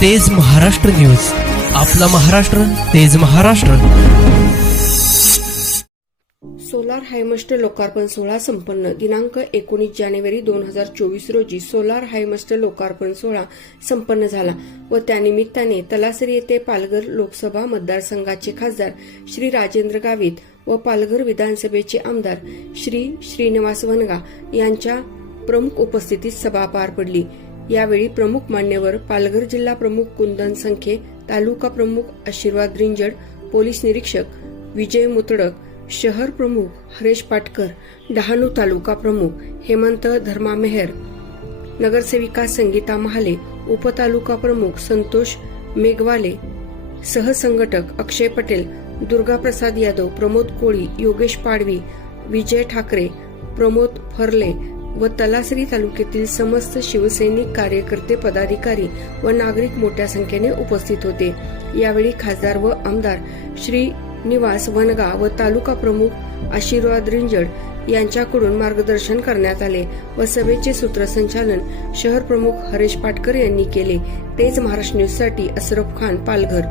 तेज महाराष्ट्र न्यूज. आपला महाराष्ट्र तेज महाराष्ट्र. सोलार हायमस्ट लोकार्पण सोहळा संपन्न. दिनांक एकोणीस जानेवारी दोन हजार चोवीस रोजी सोलार हायमस्ट लोकार्पण सोहळा संपन्न झाला व त्यानिमित्ताने तलासरी येथे पालघर लोकसभा मतदारसंघाचे खासदार श्री राजेंद्र गावित व पालघर विधानसभेचे आमदार श्री श्रीनिवास वनगा यांच्या प्रमुख उपस्थितीत सभा पार पडली. यावेळी प्रमुख मान्यवर पालघर जिल्हा प्रमुख कुंदन संखे तालुका प्रमुख आशीर्वाद रिंजड पोलीस निरीक्षक विजय मुतडक शहर प्रमुख हरेश पाटकर डहाणू तालुका प्रमुख हेमंत धर्मा मेहर नगरसेविका संगीता महाले उपतालुका प्रमुख संतोष मेघवाले सहसंघटक अक्षय पटेल दुर्गाप्रसाद यादव प्रमोद कोळी योगेश पाडवी विजय ठाकरे प्रमोद फर्ले व तलासरी तालुक्यातील समस्त शिवसैनिक कार्यकर्ते पदाधिकारी व नागरिक मोठ्या संख्येने उपस्थित होते. यावेळी खासदार व आमदार श्री निवास वनगा व तालुका प्रमुख आशीर्वाद रिंजड यांच्याकडून मार्गदर्शन करण्यात आले व सभेचे सूत्रसंचालन शहर प्रमुख हरेश पाटकर यांनी केले. तेच महाराष्ट्र न्यूजसाठी असरफ खान पालघर.